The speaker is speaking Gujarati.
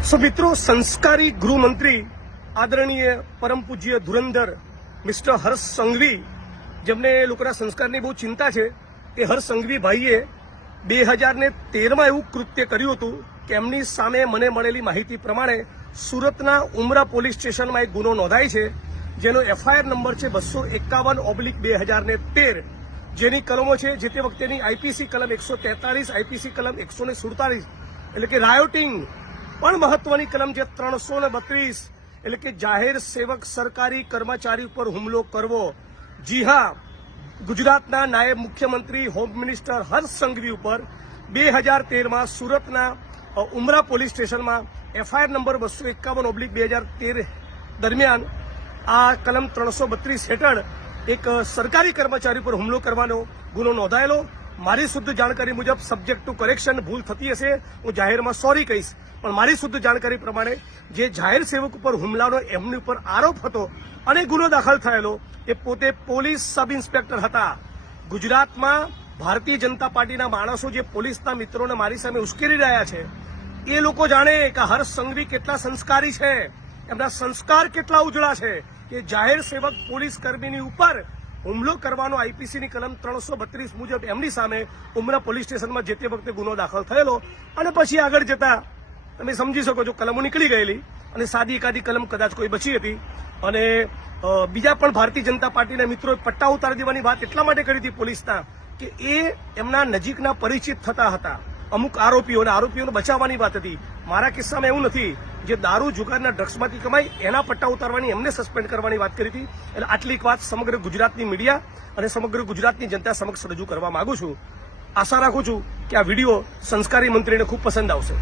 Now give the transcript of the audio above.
મિત્રો, સંસ્કારી ગૃહમંત્રી આદરણીય પરમ પૂજ્ય ધુરંધર મિસ્ટર હર્ષ સંઘવી, જેમને લોકોના સંસ્કારની બહુ ચિંતા છે, એ હર્ષ સંઘવી ભાઈએ 2013માં એવું કૃત્ય કર્યું હતું કે એમની સામે મને મળેલી માહિતી પ્રમાણે સુરતના ઉમરા પોલીસ સ્ટેશનમાં એક ગુનો નોંધાય છે, જેનો એફઆઈઆર નંબર છે 251/2013, જેની કલમો છે જે તે વખતેની આઈપીસી કલમ 143, આઈપીસી કલમ 147, એટલે કે રાયોટિંગ, પણ મહત્વની કલમ છે 332, એટલે કે જાહેર સેવક સરકારી કર્મચારી ઉપર હુમલો કરવો. જી હા, ગુજરાતના નાયબ મુખ્યમંત્રી હોમ મિનિસ્ટર હર્ષ સંઘવી ઉપર 2013માં સુરતના ઉમરા પોલીસ સ્ટેશનમાં એફઆઈઆર નંબર 251/2013 દરમિયાન આ કલમ 332 હેઠળ એક સરકારી કર્મચારી પર હુમલો કરવાનો ગુનો નોંધાયેલો. મારી શુદ્ધ જાણકારી મુજબ, સબ્જેક્ટ ટુ કરેક્શન, ભૂલ થતી હશે, હું જાહેરમાં સોરી કહીશ, પણ મારી શુદ્ધ જાણકારી પ્રમાણે જે જાહેર સેવક ઉપર હુમલાનો એમની ઉપર આરોપ હતો અને ગુનો દાખલ થયેલો, એ પોતે પોલીસ સબ ઇન્સ્પેક્ટર હતા. ગુજરાતમાં ભારતીય જનતા પાર્ટીના માણસો જે પોલીસના મિત્રોને મારી સામે ઉશ્કેરી રહ્યા છે, એ લોકો જાણે કે હર્ષ સંઘવી કેટલા સંસ્કારી છે, એમના સંસ્કાર કેટલા ઉજળા છે કે જાહેર સેવક પોલીસ કર્મીની ઉપર હુમલો કરવાનો આઈપીસીની કલમ 332 મુજબ એમની સામે ઉમરા પોલીસ સ્ટેશનમાં જે તે વખતે ગુનો દાખલ થયેલો. અને પછી આગળ જતા તમે સમજી શકો છો, કલમો નીકળી ગયેલી અને સાદી એકાદી કલમ કદાચ કોઈ બચી હતી. અને બીજા પણ ભારતીય જનતા પાર્ટીના મિત્રોએ પટ્ટા ઉતારી દેવાની વાત એટલા માટે કરી હતી પોલીસના કે એ એમના નજીકના પરિચિત થતા હતા અમુક આરોપીઓને બચાવવાની વાત હતી. મારા કિસ્સામાં એવું નથી. જે દારૂ જુગારના ડ્રગ્સમાંથી કમાઈ એના પટ્ટા ઉતારવાની, એમને સસ્પેન્ડ કરવાની વાત કરી હતી. એટલે આટલી એક વાત સમગ્ર ગુજરાતની મીડિયા અને સમગ્ર ગુજરાતની જનતા સમક્ષ રજૂ કરવા માંગુ છું. આશા રાખું છું કે આ વિડીયો સંસ્કારી મંત્રીને ખૂબ પસંદ આવશે.